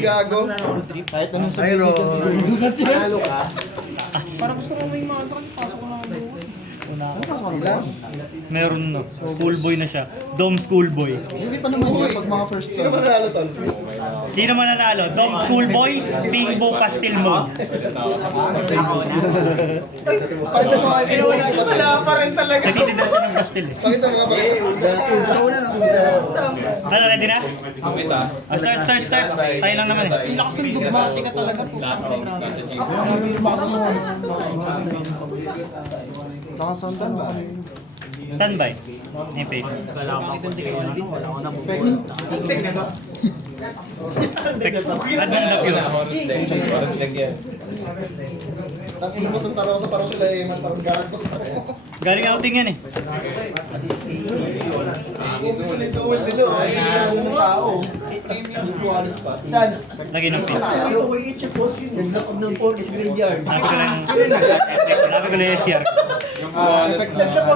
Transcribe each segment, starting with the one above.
Gago. Kahit anong sabihin ko. Panalo ka. Parang gusto ko may mga kasi pasok ko lang ako. Ilan? Meron no. Schoolboy na siya. Dom schoolboy. Hindi pa naman yun pag mga first time. Sino manalo tol? Sino mananalo? Dom schoolboy, Bingbo pastel mode. Pakita mo kay Wala pa rin talaga. Nagtitinda siya ng pastel. Pakita mo nga, pakita. Ikaw na. Ano, ready na? Start. Tayo lang naman eh. Ang lakas ng dogmatika talaga po. Grabe yung bakas mo. Nakasundan ba? Standby. Yung face. Advan the pure. Tangin mo sa tarosa parang sila eman parang gago. Galing outing yan eh. Kung gusto nito uwil din o, hindi na ng tao. Yan. Lagi ng pin. Ito ko i-check post yun. Nagdakog ng pork is graveyard. Labi ko lang yung SCR.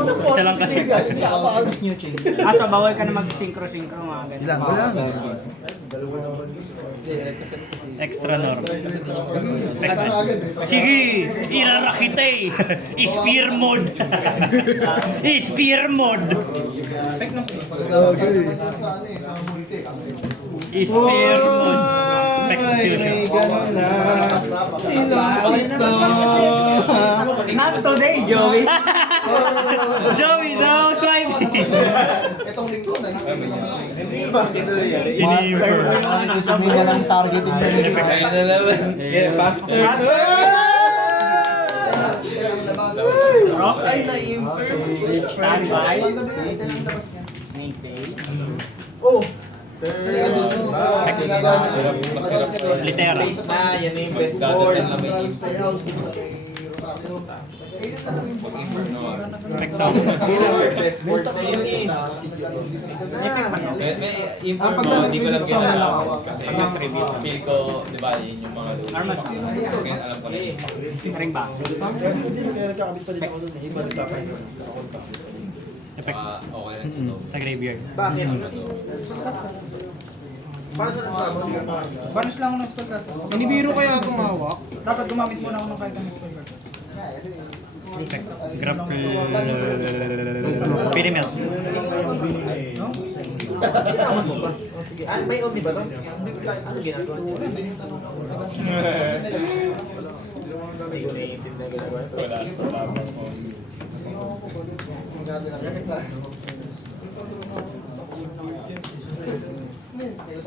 Isa lang kasi. Nakapaagas nyo, Ching. Ata, bawal ka na mag-synchro-synchro mga ganun. Ilan ko lang. Extra norm. Sige! Irara kita eh! Spear mode! Spear mode! Spear mode! Confusion. Ganun na. Sino? Not today, Joey! Joey, no! Swipe! Itong linggo na. Iniiver. Sasabihin na ng targeting na nila. Yeah, faster. Ay, standby. Main page. Oh! Litera. Na, yan yung best board. Exam. Best board na yun eh. Ang pagdating hindi ko lang ginalaw kasi feel ko, di ba, yun yung mga lupa. Armas. Kaya alam ko rin. Ring ba? Effect. Okay lang ito. Sa graveyard. Bakit? Banish lang ako ng spellcast. Inibiro kaya itong hawak? Dapat gumamit muna ako ng kahit ng spellcast. Effect. Grapple. Pirimel. May omni ba ito? Ano ginagawa?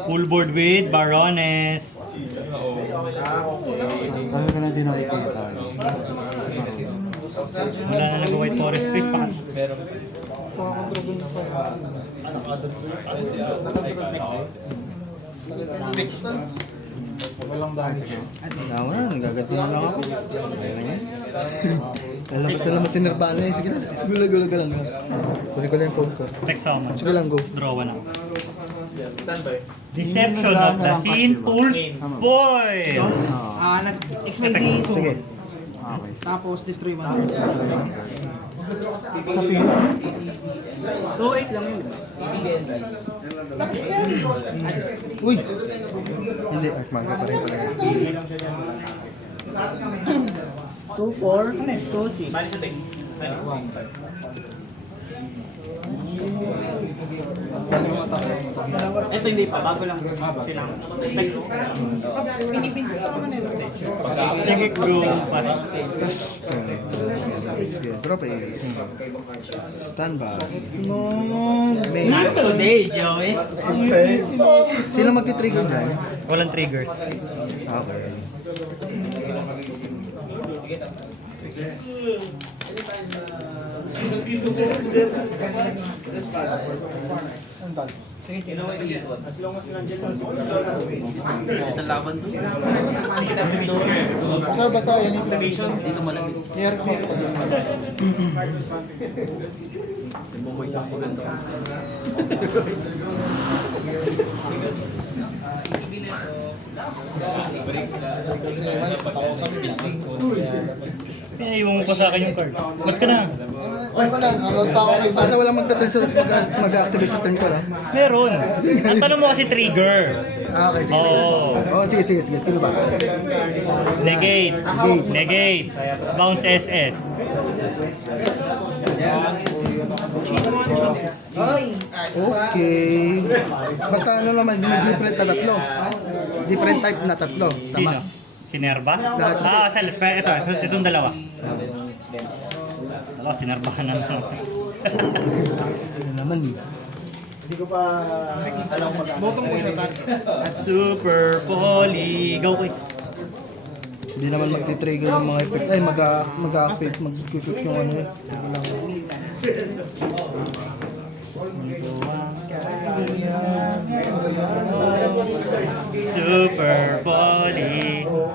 Full board with Barones. Tayo ka na din nakikita. Wala na nag-white forest space pa. Meron. Walang dahil. Tama na, nagagat na lang ako. Kaya na yan. Lalabas na naman si Nirvana eh. Sige na, gula-gula ka lang. Kunin ko lang yung phone ko. Text summon. Sige lang, go. Draw na. Deception of the Scene Pulse Boils. Nag-XYZ so. Sige. Tapos destroy one card. Sa field. 2-8 lang yun. Uy! Hindi, Art Maga pa rin pala. 2-4, 2-6. Ito hindi pa, bago lang silang. Pinipinto pa naman eh. Sige, go. Pass. Sige, drop eh. Standby. May. Not today, Joey. Sino magti-trigger dyan? Walang triggers. Okay. Basta yan yung condition. Dito malamig. Niyar ko sa pag-ibig. Pinaiwan mo pa sa akin yung card. Mas ka na. Ay ko lang, nanood pa ako kay Basta walang mag-activate sa turn ko lang. Meron. Ang tanong mo kasi trigger. Okay, sige. Oo. Oh, Oh, sige. Sino ba? Negate. Negate. Bounce SS. Okay. Basta ano naman, may different na tatlo. Different type na tatlo. Sino? Tama. Si Nerva? Lahat. Itong dalawa. Sinerbahan na naman. Ano naman eh. Botong ko siya, Tan. Super Poly. Go, quiz. Hindi naman magti-trigger yung mga effect. Ay, mag-activate, mag-equip yung ano eh. Super Poly. Go.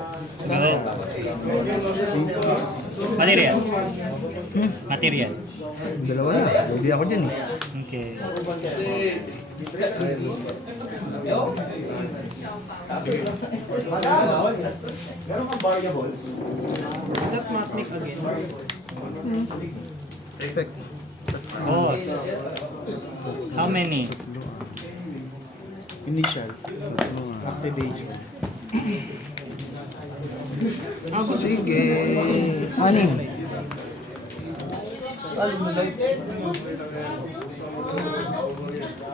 Material. Material. Dalawa na. Hindi ako dyan eh. Okay. Is that Matmic again? Effect. Boss. How many? Initial. Activation. Sige. Anim.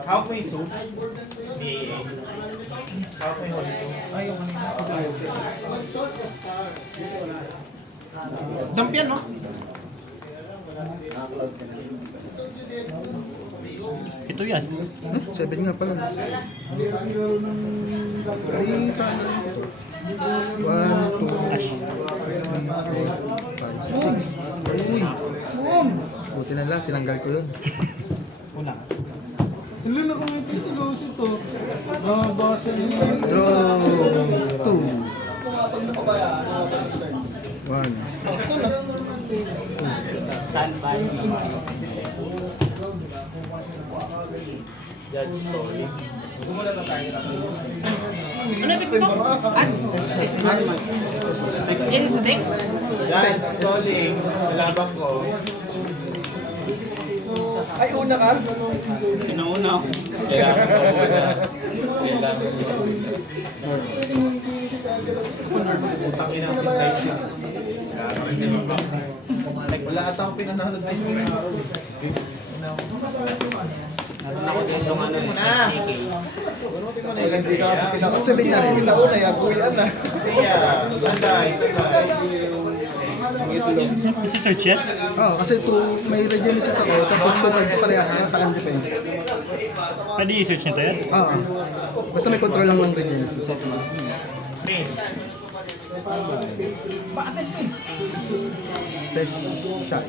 How may soup? DAA. How may holy soup? Ayaw Dampian, no? Ito yan. 7 nga pala. 3 tayo. 1, 2, 3, 4, 5, 6. Uy! Buti na lang, tinanggal ko yun. Wala. Draw 2. 1. Standby. Ano yung ito? Ats? It is a thing? Thanks. Labang ko. Ay, una ka? Inauna ako. Kailangan sa muna. Kailangan. Utang ina si Tyson. Wala ata akong pinanalo Tyson ng araw. Naroon ako din nung ano Kasi kasi Activate na rin. pinauna yan, kuyan na. Siya, standby. Kasi search yan? Oo, kasi may regenesis ako, tapos 2 parehas sa akin defense. Pwede i-search nito yan? Oo. Basta may control lang ng regenesis. Special.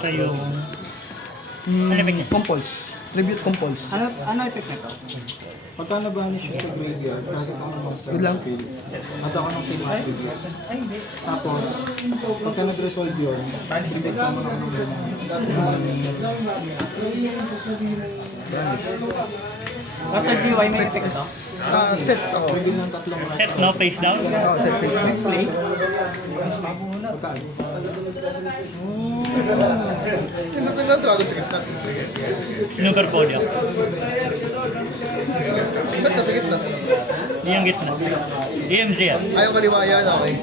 Siya yung... Ano effect niya? Compulse. Tribute compulse. Ano effect nito? Pagka na-banish siya sa graveyard, nakita ko naman sa Good lang. Hata ko ng same attribute. Tapos, pagka nag-resolve yun, bibig sa mga After GY may effect to? Set ako. Set, no? Face down? Oo, set face. Play? Dragon sa gitna. Super Poly ako. Ba't nasa gitna? Yung gitna. EMG yan. Ayaw kaliwa yan, okay.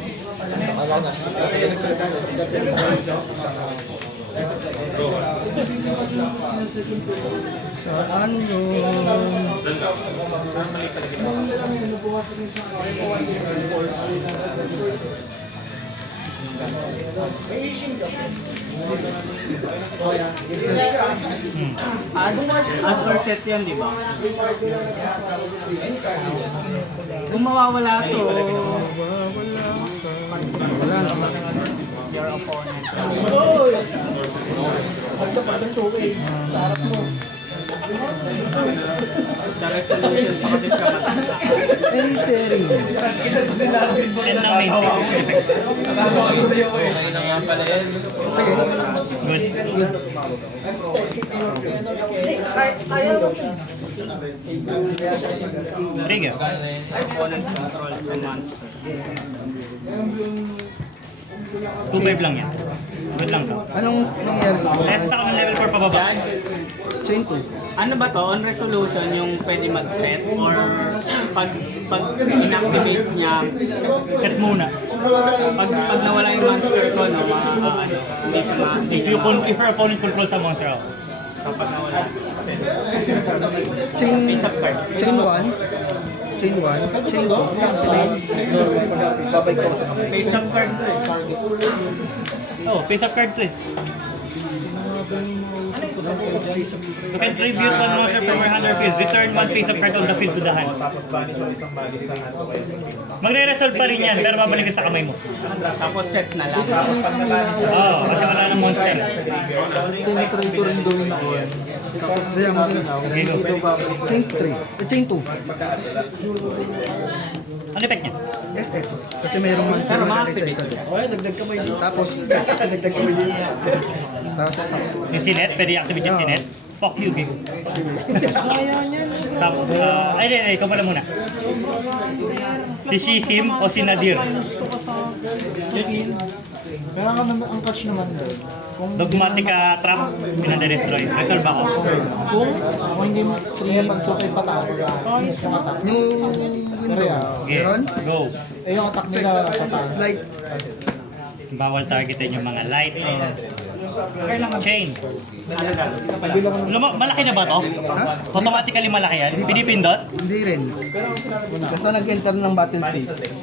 Saan yun? Adver set yan, di ba? Kung mawawala to, Wala naman. your opponent. Sa resolution, pakapit ka matanda. Entering. End ng main effect. Ayun na nga pala yan. Sige. Good. Good. Trigger. Opponent control command. 2-5 lang yan. Good lang to. Anong nangyayari sa Dahil akin? sa ka ng level 4 pababa. Chain 2. Ano ba to? On resolution yung pwede mag-set or pag inactivate niya, Set muna. pag nawala yung monster ko, no, hindi ka If your opponent controls a monster, oh. kapag nawala. Chain, Face up card. chain 1. Chain 1. Chain 2. Face up card to eh. Oh, face up card to eh. You can tribute one monster from your hand or field. Return one face up card on the field to the hand. Tapos banish mo isang banish sa hand o kaya sa field. Magre-resolve pa rin yan, pero babalik ka sa kamay mo. Tapos set na lang. Tapos pag nabanish mo, Oo, kasi wala ng monster. tinitry ko rin gawin na yun. Kaya mo sila. Okay, go. Chain 3. Chain 2. Ang effect niya? SS. Kasi mayroong monster Pero na ma-activate. naka-reset ka doon. Tapos, set. Tapos, Yung sinet, pwede i-activate yung sinet. Fuck you, Gigo. Ay, ikaw pala muna. Si Shizim o si Nadir? Pero ang catch naman doon, kung Dogmatica Trap, pinade-destroy. Resolve ako. kung hindi mo 3 pag-sukay pataas, yung window. Okay, Meron? go. eh yung attack nila pataas. Like, Bawal targetin yung mga light. Chain. Malaki na ba to? ha? Automatically malaki yan? Pinipindot? Hindi rin. Basta nag-enter ng battle phase.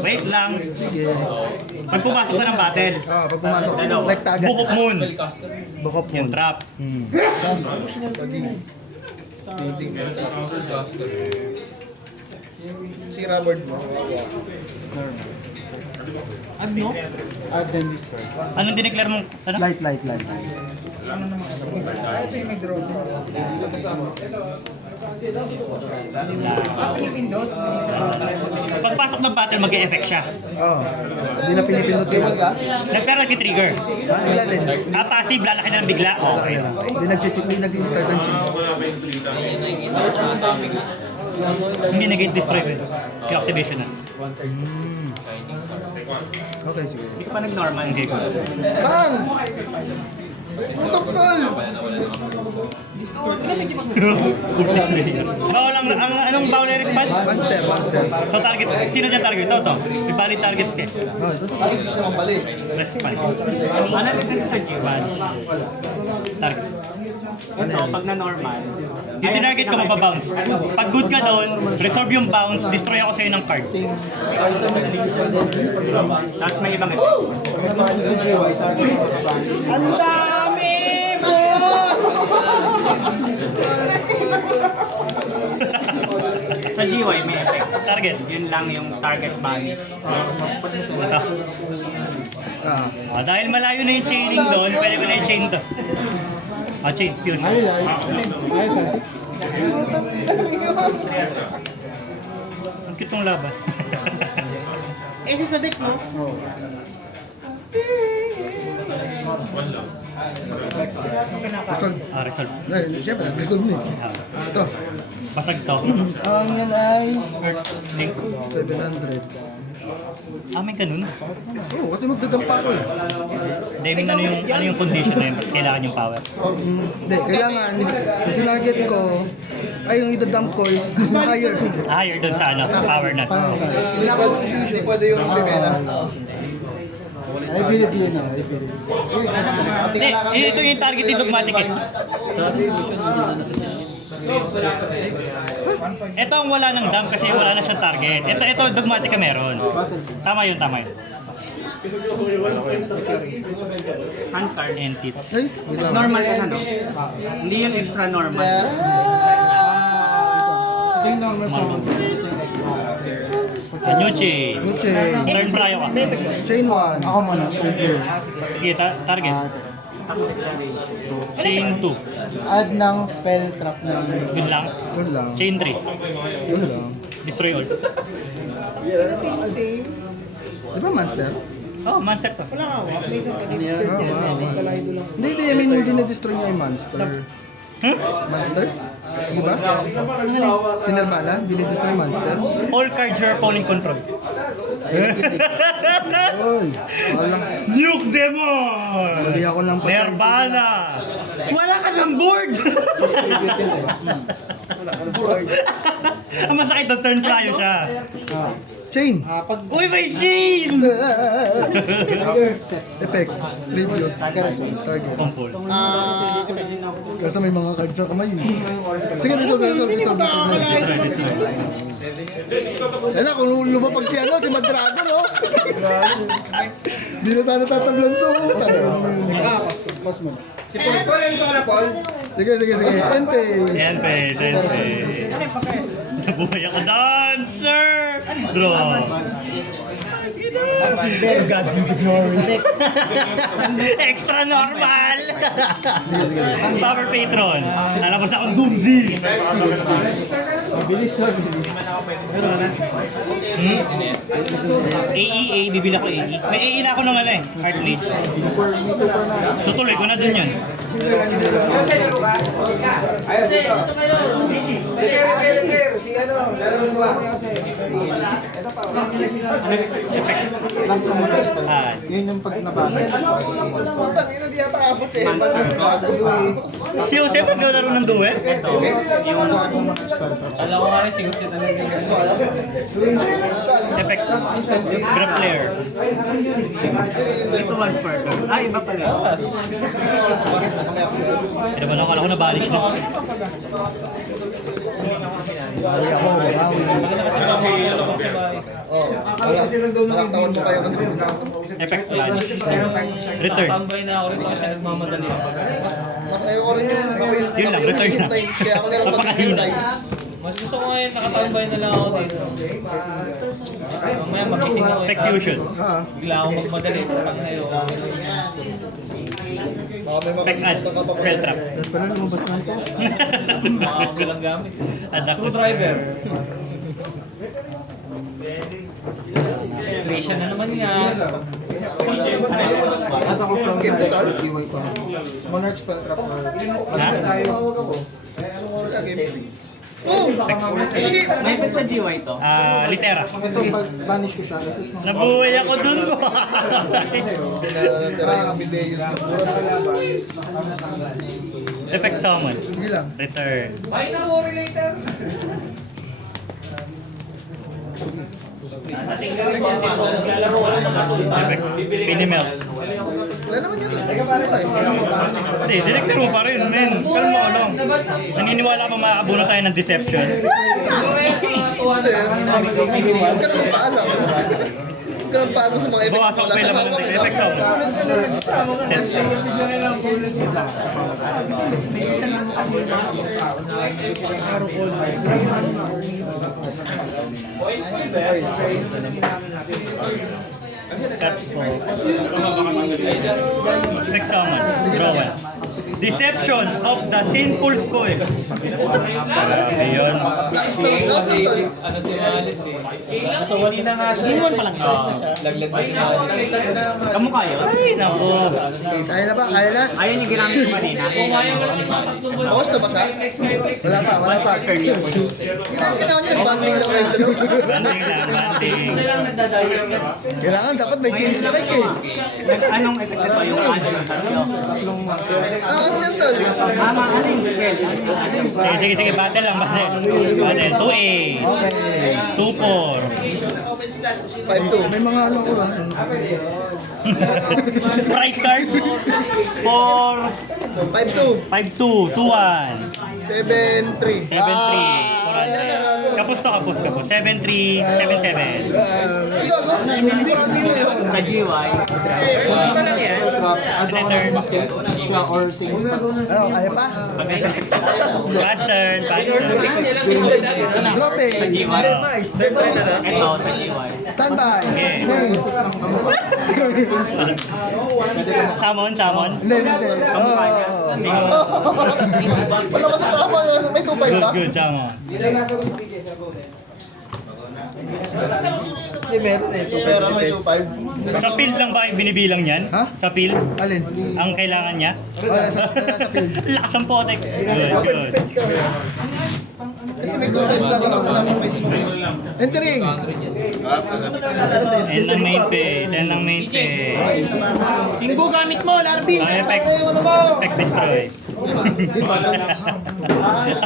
Wait lang. Sige. Pag pumasok na ng battle, Pag pumasok, like tagad. Bukop Moon. Bukop Yung mo. trap. Si Robert mo. Ano? Add them this card. Anong dineclare mong, ano? Light. Pagpasok ng battle, mag-e-effect siya. Hindi na pinipindot yun. Pero nag-trigger. Wala din. Passive, lalaki na ng bigla. Okay. Hindi nag-start ng chain. Hindi nag-destroy ko. Yung activation na. Okay, sige. Hindi ka pa nag-normal. Okay, go. Bang! Putok tol! Ultis layer. Bawal ang anong bawal na response? Monster. So target, sino dyan target? Ito. May valid targets kayo. Hindi siya mabalik. Response. Ano rin sa G1? Target. Ito, pag na-normal. Yung tinarget ko mababounce. Pag good ka doon, resolve yung bounce, destroy ako sa'yo ng card. Tapos may ibang effect. Ang dami, boss! Sa GY may effect. Target. Yun lang yung target banish. Ito. Dahil malayo na yung chaining doon, pwede ko na yung chain to. Chain, fusion. Ang cute ng laban. Isa sa deck mo? Resolve. Resolve. Siyempre, resolve na eh. Ito. Basag to. Ang yan ay Earth link. 700. May ganun. Oo, kasi magdadampa ko eh. Dahil ano yung condition na yun, ba't kailangan yung power. Hindi, kailangan, yung tinarget ko, ay yung idadump ko is higher. Higher doon sa power na. Hindi pwede yung primera. I believe yun I believe. Ito yung target ni Dogmatic eh. Ito ang wala ng dump kasi wala na siyang target. Ito Dogmatica meron. Tama yun. Hand card. Entities. Ay, wait lang. Normal yan ano? Hindi yun extra normal. Ito yung normal sa mga. New chain. Good chain. Turn prayo ka. Chain 1. Ako muna, 2 Kita, target. Chain 2. Add ng spell trap na Yun lang. Yun lang. Chain 3. Yun lang. Destroy all. Same. Di ba monster? Oh, monster to. Oo, Hindi, I mean, hindi na-destroy niya yung monster. Monster? Di ba? Si Nirvana, hindi na-destroy yung monster. All cards your opponent control. Oy, wala. Nuke Demon! Mali ako lang pa. Nirvana! Wala ka ng board! Ang masakit doon, turn flyer siya. Chain. Pag Uy, may chain! Effect. Tribute. Target. Kumpul. Kasi may mga cards sa kamay. Sige, resolve. Sana kung lumapag si ano, si Madrago, no? Di na sana tatablan to. Pas mo. Sige. Ente. Yan, pe. Nabuhay ako, dancer! Draw. Extra normal! Power Patron. Lalabas akong Doomsy. mabilis. AE, bibili ako AE. May AE na ako ng ano eh, hard list. Tutuloy ko na dun yun. Ah, Yun yung pag nabagay. si Jose pag laro ng duet? Alam ko nga rin, sinusit na nabigay. Effect. Grab player. Ito one person. Ah, iba pala. Pero wala ko na-banish na. Bawi ako, bawi. Effect banish. Return. Tambay na ako rin kasi nagmamadali. Yun lang, return na. Napakahina. Mas gusto ko ngayon, nakatambay na lang ako dito. Mamaya magising ako. Effect fusion. Bigla ako magmadali. Pag ngayon, Effect add. Spell trap. Dahil pala lumabas na ito. makakabilang gamit. Adapt. Screwdriver. Creation na naman yan. At ako from the giveaway pa. Monarch spell trap. Ha? Tawag ako. May pet sa GY to. Ah, litera. Ito, pag banish ko siya, resist ng Nabuhay ako dun ko. Effect summon. Sige lang. Return. Ay na, worry later. Lalaro ko lang ng kasultan. Effect. Pinimelt. Wala naman yun. Hindi, director mo pa rin, men. Kalma ka lang. Naniniwala pa makakabuno tayo ng deception. Huwag ka naman paalam. Huwag ka naman paalam sa mga effects. Bawasan ko yung laman ng effect summon. Set. Effect summon. Draw one. Deception of the Sinful Skull. Grabe yun. Ano si Alice eh. So, wali na nga siya. Gingon pa lang. Laglag na si Alice. Kamukha yun. Ay, naku. Kaya na ba? Kaya na? Ayun yung ginamit ko kanina. Bawas na ba sa? Wala pa. Ginawa niya, nag-bundling lang kayo. Banding lang, banding. Kailangan dapat may game strike eh. Anong effect ito? Yung ano yung tatlo? Kasi yan tol. Tama, ano yung spell? Sige, battle lang, battle. Battle, 2A. Okay. 2-4. 5-2. May mga ano ko lang. Price card? 4, 5-2. 5-2, 2-1. 7-3. 7-3. Kapos. 7-3, 7-7. Gago. Sa GY. Return. siya or same stats. Ano, kaya pa? Pass turn. Drop it. Ito, sa GY. Standby. Okay. Summon. Hindi. Wala masasama. May 2-5 ba? Good, summon. Meron may 2-5. Sa field lang ba yung binibilang yan? Ha? Sa field? Alin? Ang kailangan niya? Wala sa field. Lakas ang potek. Good. Kasi may 2-5 ka lang sa namin may entering. Send ng main pay. Inggo gamit mo, Larvin. Ang effect. Effect destroy.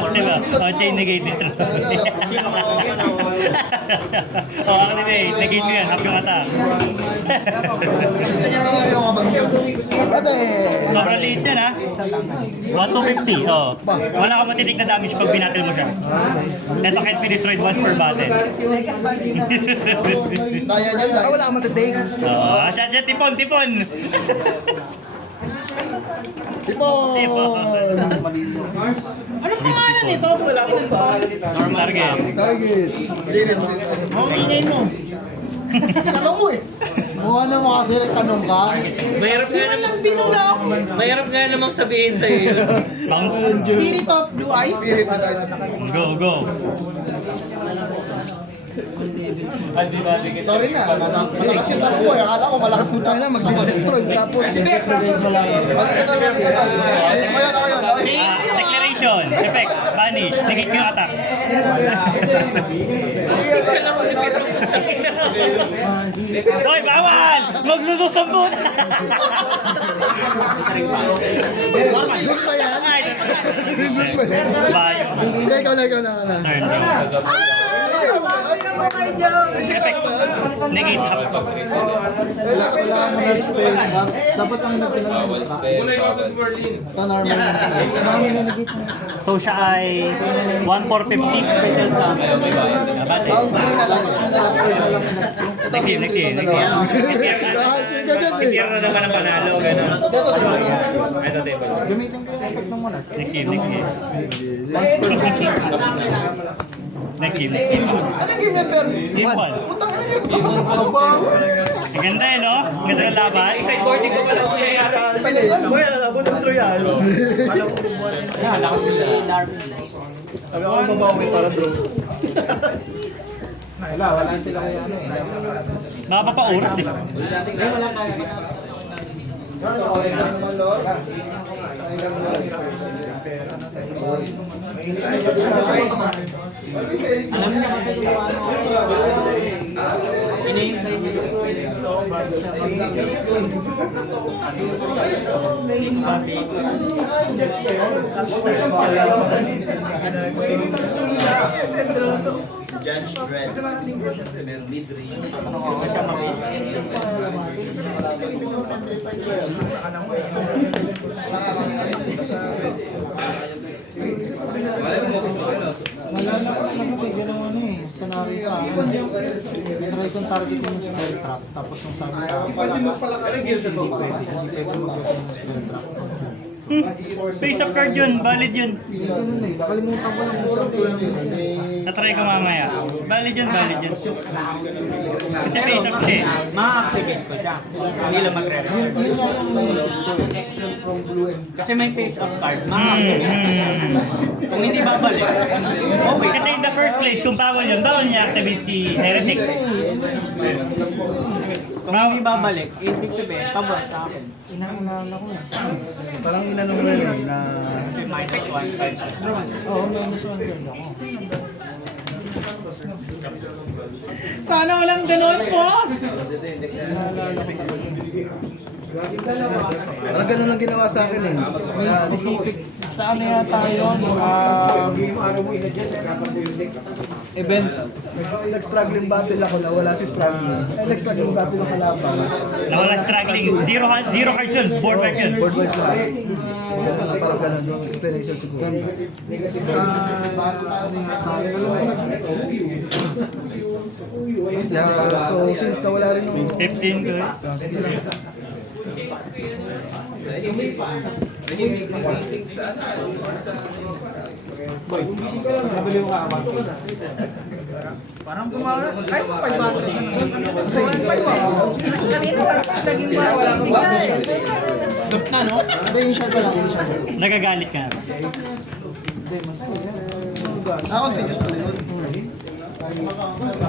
Diba? O, chain negate destroy. O, activate. Negate mo yan. Half yung attack. Ate! Sobrang liit yan, ha? 1,250. Oh. Wala kang matitik na damage pag binatil mo siya. Ito can't be destroyed once per battle. Kaya niyan lang. Wala kang matitake. Oh, siya, tipon, tipon. Tipon! Anong pangalan nito? Target. Target. Ang ingay mo. Tanong mo eh. Mukha na mo kasi tanong ka. Mahirap Di nga man lang namang, binulak. mahirap nga namang sabihin sa'yo yun. Bounce. Spirit of Blue Eyes. Go, go. Sorry na. Malakas yung tanong mo. Akala ko malakas yung tanong na. Mag-destroy. Tapos, Declaration. Effect. Vanish. Negate yung attack. Hoy, bawal! Magsususampo na! Just pa yan. Just pa yan. Bayo. Ikaw na. Turn. Effect. Negate half. Dapat ang So siya ay 1,450 special sa Abate. Next year. Si Pierre na naman ang panalo. Ganun. Ito, table. Gamitin ko yung effect ng monarch. Next year. Next year. Ano yung game member? Game 1. Ang ganda eh, no? Ang ganda ng laban. Sideboarding ko pala kung yayari. Wala sila kaya. Nakapapa-oras eh. Alam niya kasi yung hinihintay niya yung bago siya Judge Dredd. Mid-range. Scenario sa akin. Try kong target yung spell trap. Tapos nung sabi sa akin, Pwede mo pala ka ng gears ito. hindi pwede mag-get yung spell trap. Face up card yun. Valid yun. Ganun eh. Nakalimutan ko lang kung saan ko yun. Natry ko mamaya. Valid yun. Kasi face up siya eh. ma-activate ko siya. Hindi lang magre-resolve. Yun lang yung naisip ko. Action from blue and Kasi may face up card, ma-activate. Kung hindi babalik, okay. Kasi in the first place, kung bawal yun, bawal niya activate si Heretic. Kung hindi babalik, ibig sabihin, pabor sa akin. inaalala ko eh. Parang inanong mo yun eh, na... Kasi minus 1.5. Oo, minus 1 girl ako. Sana walang ganun, boss! Parang ganun lang ginawa sa akin eh. May specific, sa ano yata yun? Event. Nag-struggling battle ako na wala si struggling. Nag-struggling battle ng kalaban. Nawala struggling. Zero cards yun. Board wipe yun. Board wipe lang. Ganun lang, parang ganun yung explanation siguro. Yeah, so since nawala rin yung... 15 ko. Sige lang. Nabaliw ka ako. Parang gumawala. Ay, 500. So, 500. Kanina, naging wala akong bigay. Gap na, no? Hindi, initial pa lang, initial pa lang. Nagagalit ka na ba? Hindi, mas Continuous pala yun.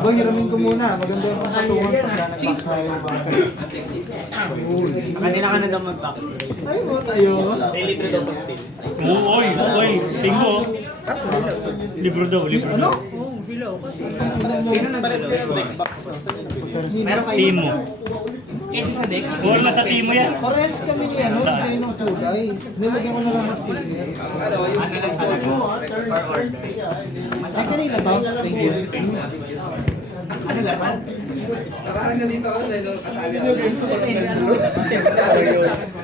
Boy, hiramin ko muna. Maganda yung pagkatuhan pagka nag-back na yung bakit. Kanina ka na daw mag-back. Tayo, tayo. Daily trade daw still. Oy, Pingo. Libro daw. Oo, bilaw kasi. Pares kayo ng deck box. Meron kayo. Team mo. Kasi sa deck. Forma sa team mo yan. Pares kami ni ano, ni kayo ng kulay. Nilagyan ko na lang ng sticker. Ay, kanina ba? Thank you.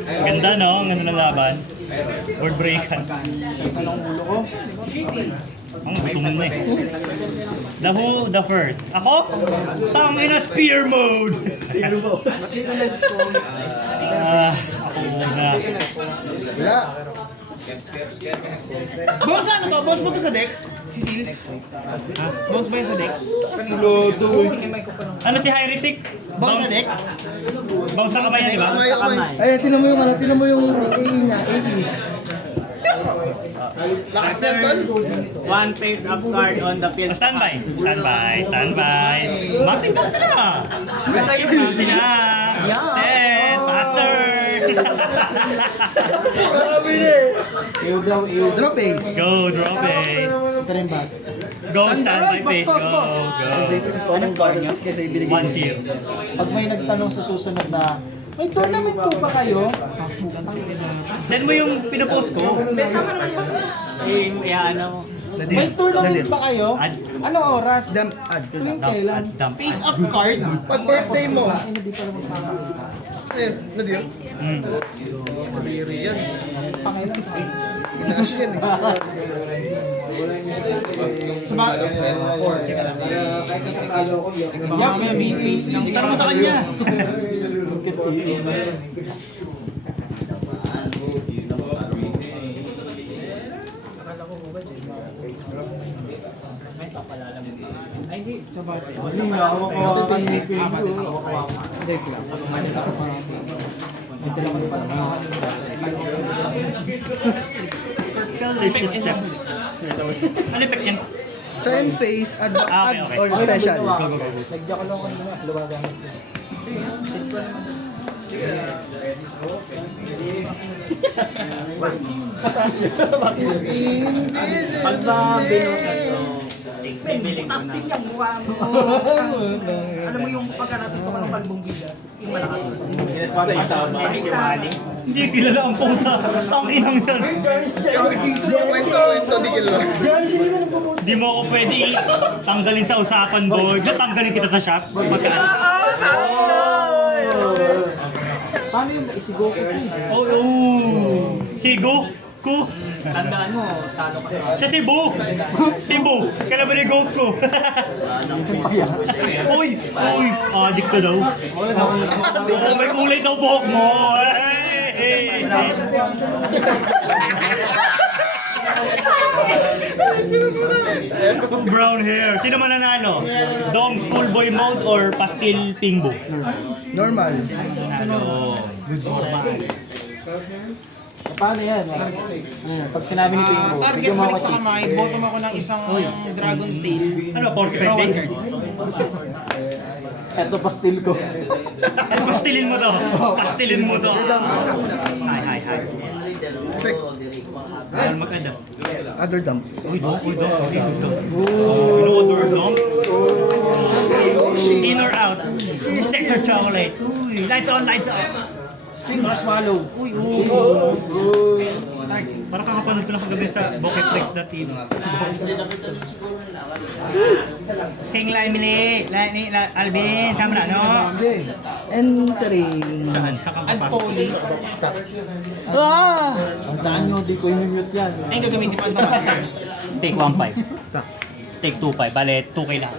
Ganda no? Ang ganda ng laban. Word breakan. Talong ulo ko. Ang gutom na eh. The who, the first. Ako? Tangina spear mode! Ako muna. Wala. Bones ano to? Bones mo to sa deck? Si Seals? Bones ba yan sa deck? Lodo eh. Ano si Hyritic? Bones sa deck? Bounce sa kamay yan, di ba? Ay, tinan mo yung ano, tinan mo yung AE niya, AE. Lakas yan, tol. One face up card on the field. Standby. Standby. Maxing daw sila. Maxing sila. Set. Faster. Drop base. Go, drop base. Ito rin ba? Go, standby Boss, base. boss, Go, boss. go. Anong score niyo? 1-0. Pag may nagtanong sa susunod na, may tournament po ba kayo? Send mo yung pinupost ko. Ano? May tournament ba kayo? Ad- Ano oras? Dump, add ko lang. Tuwing kailan? Dump. Face up card. Pag birthday mo. Ay, hindi pala magpapakita. Eh, nadir. Mm. Biri yan. Pakailan. Ginash yan eh. Sa ba? Baka may main face lang. Tara mo sa kanya. Sa bate. Hindi nga ako kawakan ni Bate. Hindi lang. Hindi lang ako pala. Delicious chef. Ano effect yan? Sa end phase, add, Okay, add okay. or special. Go, go, go. Nagdiyan ko lang kanina. Luwagan ko. Is invisible. Pag ba binutan to, bibiling ko na. Tasting yung mukha mo. Alam mo yung pagkarasot ko ng kalbong bida. Yung malakas. Hindi kilala ang puta. Ang inang yan. Ito, di kilo. Di mo ako pwede tanggalin sa usapan, boy. Tanggalin kita sa shop. Paano yung isigo ko? Oh. Sigo. Ku. Tandaan mo, talo ka sa Siya si Bu. Kailan ba ni goat ko? Uy. Addict ka daw. May kulay daw buhok mo. Hey. Brown hair. Sino man nanalo? Dong schoolboy mode or pastel pingbo? Normal. Nanalo. Paano yan? Pag sinabi ni Pingo, Target bigyan mo balik ako sa tips. kamay. Bottom ako ng isang dragon tail. Ano, 45 days? Eto pastil ko. Ay, pastilin mo to. Pastilin mo to. Hi. Effect. Ano maganda? Other dump. Uy, Inodor dump. In or out? Sex or chocolate? Uy, lights on, lights on. Spring marshmallow. Uy. Parang kakapanood ko lang kagabi sa Bokehflex.in. Sing Limely, Alvin, sama na, no? Okay. Entering. Saan? Sa kang papasok? Unpoly. Ang daan nyo, di ko i-mute yan. Ay, gagamitin pa ang tamas. Take 1.5. Take 2.5. Bale, 2K lang.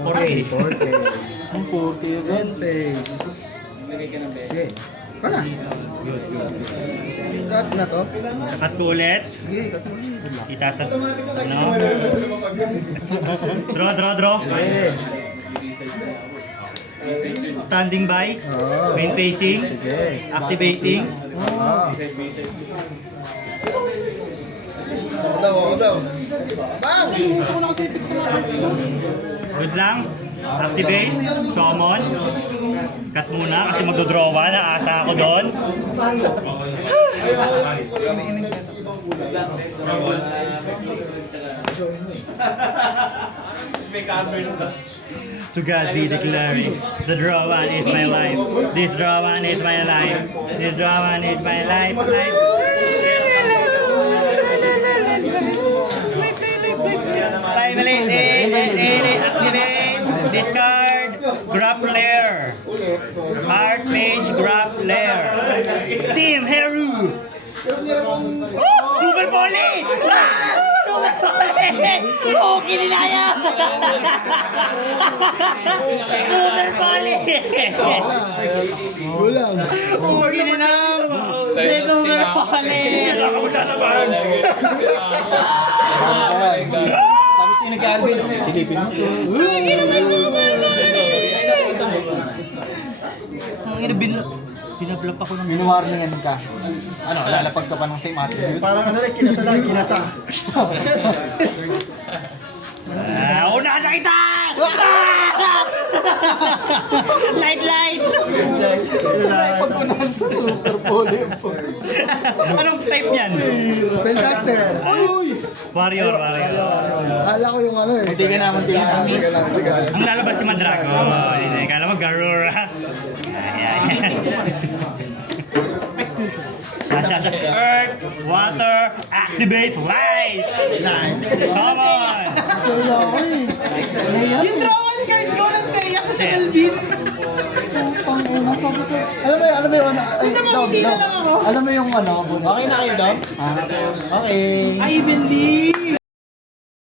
4K. Ang 40 yun. End phase. Sige. Wala. Cut na to. Cut ko ulit. Sige, cut mo. Kita sa, ano? Draw. Okay. Standing by. Oo. Main facing. Sige. Activating. Oo. Ako daw. Bang! Ito ko na kasi pick ko na. Good lang. Activate. Summon. Cut muna kasi magdodrawa. Naasa ako doon. To God be the glory. The draw one is my life. This draw one is my life. This draw one is my life. Finally, activate. Discard. Grappler. Heart Mage Grappler. Team Heru. Super Volley! Ah! Super Volley! Oh, kininaya! Super Volley! Gulang. Oh, kininam! Super Volley! Tapos yung nag-Alvin, silipin mo. Pinablap ako ng Minuwarningan ka. Ano, lalapag ka pa ng same attribute. Parang ano rin, kinasa lang, kinasa. Una na kita! Light! Pagkunahan sa super pole. Anong type niyan? Spellcaster. Warrior. Akala ko yung ano eh. Hindi ka naman tingnan. Ang lalabas si Madrago. Hindi, kala mo Garura. Siya. Earth, water, activate, light! Summon! So yun eh. Yung drawan card ko ng Seiya sa Shuttle Beast. Alam mo yung ano, ay, Hindi na lang ako. alam mo yung ano, okay na kayo, Dom? Okay. I believe.